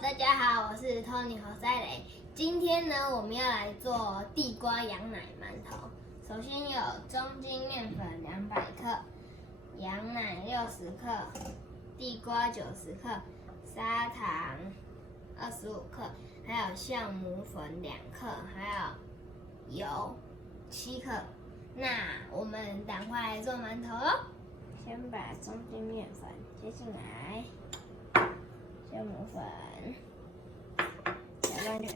大家好，我是 Tony 和塞雷。今天呢，我们要来做地瓜羊奶馒头。首先有中筋面粉200克，羊奶60克，地瓜90克，砂糖25克，还有酵母粉2克，还有油7克。那我们赶快来做馒头喽！先把中筋面粉接进来。酵母粉，搅拌均匀。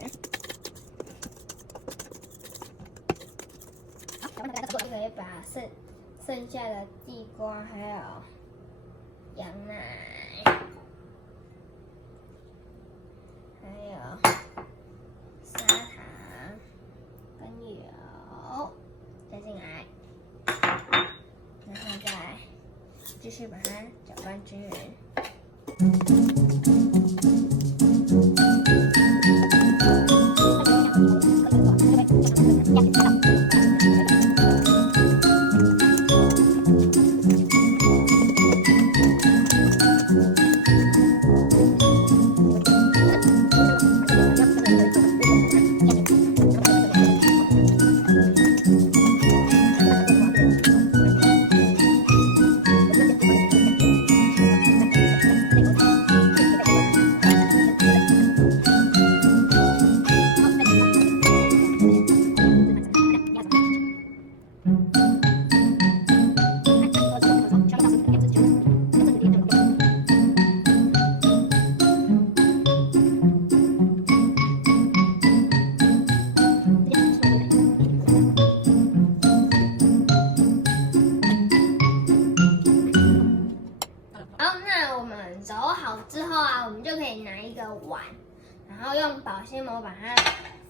好，搅拌就可以把剩下的地瓜还有羊奶，还有砂糖跟油加进来，然后再继续把它搅拌均匀。揉好之后啊，我们就可以拿一个碗，然后用保鲜膜把它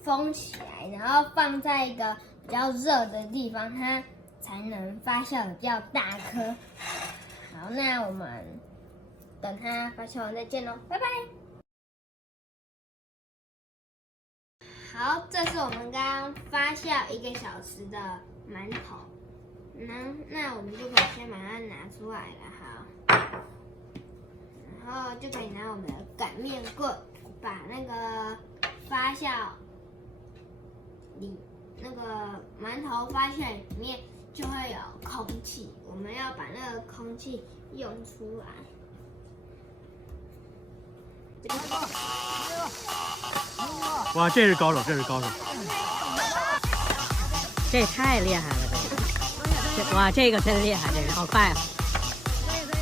封起来，然后放在一个比较热的地方，它才能发酵的比较大颗。好，那我们等它发酵完再见喽，拜拜。好，这是我们刚刚发酵1个小时的馒头，那我们就可以先把它拿出来了，好。然后就可以拿我们的擀面棍，把那个发酵里那个馒头发酵里面就会有空气，我们要把那个空气用出来。哇，这是高手，这是高手！这也太厉害了，哇，这个真厉害，这个好快啊！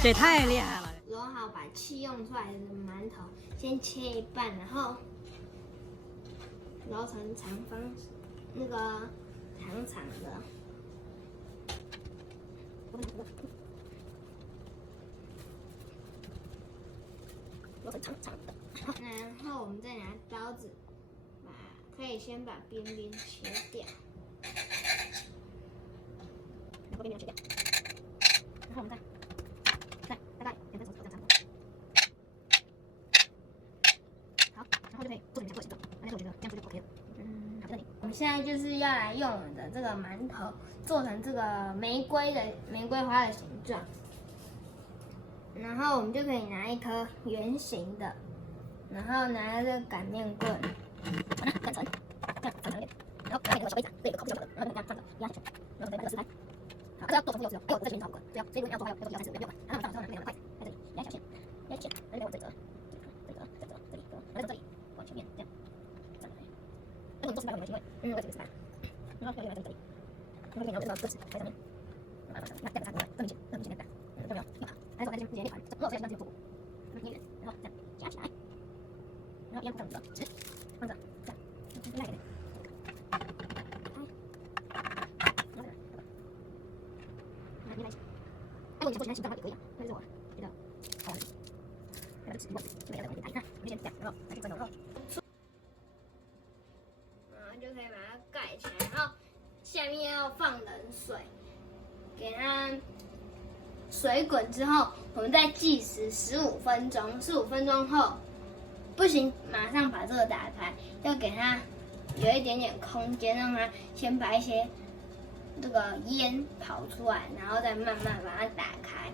这太厉害了。揉好把气用出来的馒头，先切一半，然后揉成长方，那个长长的。揉成长长的。然后我们再拿刀子，可以先把边边切掉，边边切掉，然后我们再大概2分熟这样差不多。好，然后就可以做成你想做的形状。那我觉得这样做就 OK 了。好，这里我们现在就是要来用我们的这个馒头做成这个玫瑰花的形状。然后我们就可以拿一颗圆形的，然后拿这个擀面棍，把它擀成这样长长一点，然后拿一个小杯子，这个烤不小的，然后这样放着压下去，然后再把这个撕开。好，这要做成6次哦。哎呦，我这边炒不滚，这个要做还有要做2、3次，不要快。然后放上那个筷子，在这里压小线，压线，然后再往这里，然后这里往前面这样上来。那你做失败了没关系，因为我这个失败了。然后这里，然后这里，然后这个鸽子在上面，然后那再把它更明显点打，有没有？好，还是我在这边练团，然后这边这边做，捏圆，然后这样夹起来，然后一样放这个直，放这这样，再来一点。哎，我想做其他形状也可以啊，但是我觉得好玩。还有这个纸，这个要再往里打一看，我就先这样，然后再去蒸，然后就可以把它盖起来，然后下面要放冷水，给它水滚之后，我们再计时15分钟，15分钟后不行，马上把这个打开，要给它有一点点空间，让它先把一些这个烟跑出来，然后再慢慢把它打开。